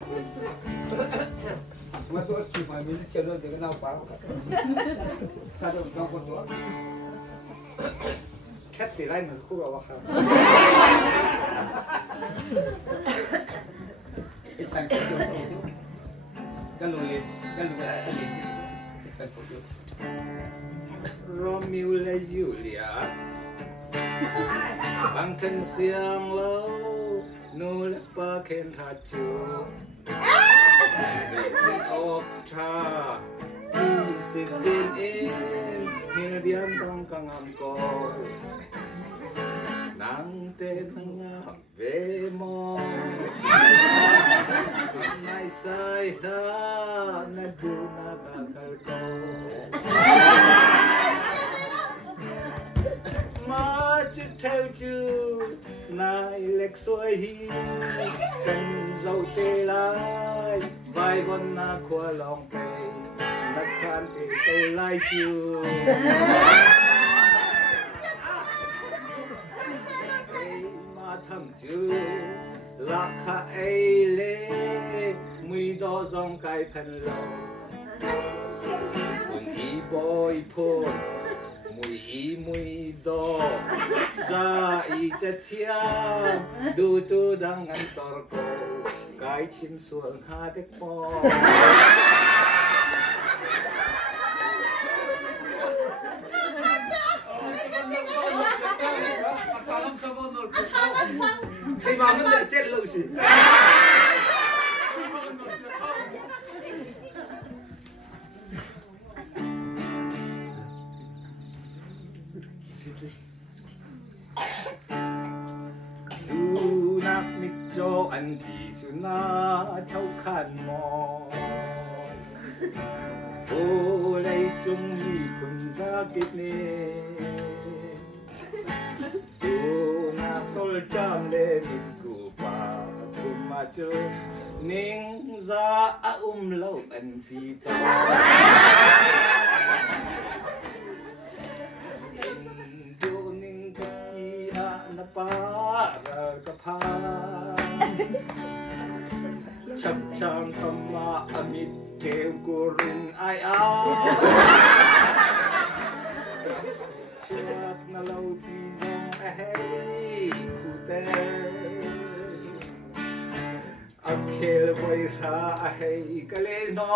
mà tôi chỉ phải mình chơi luôn thì cái nào quá sao được đâu có nữa chết thì lại mình khu vào không cái sản phẩm của tôi cái lùi lại cái gì cái sản phẩm của Romeoและ Julia บางทันเสียงเล่าโนและปาเคนทัดจูออกชาที่สิบดินเองเฮียเดียมต้องกังอำกอนางเต้นงาเวมองไม่ใส่ตาณดูนาคาคัลโตมาจุดเท่าจูนายเล็กสวยฮีกันเราเตลายไว้บนนาขวาลองไปนักการเตะไล่จูมาทำจูราคาเอเล่มือดอซองไก่พันโลคนอีบอยพูดมุยดอจะอีจะเทียมดูตัวดังอันตอร์โกไก่ชิมส่วนหาเด็กปอที่มามันจะเจ็ดลูกสิดูนักมิโจอันที่สุนาเท่าขันมองโอ้เลยจงมีคนสักกิดนี้ดูนักตอลจำเลนิกูปาคุมาโจนิ่งซาเล่าอันที่ตอชักช่างธรรมะอมิตรเทวกุรินไออาเชือกนาเลาที่ซองเอคูเตอักเคลไวราเฮกเลนอ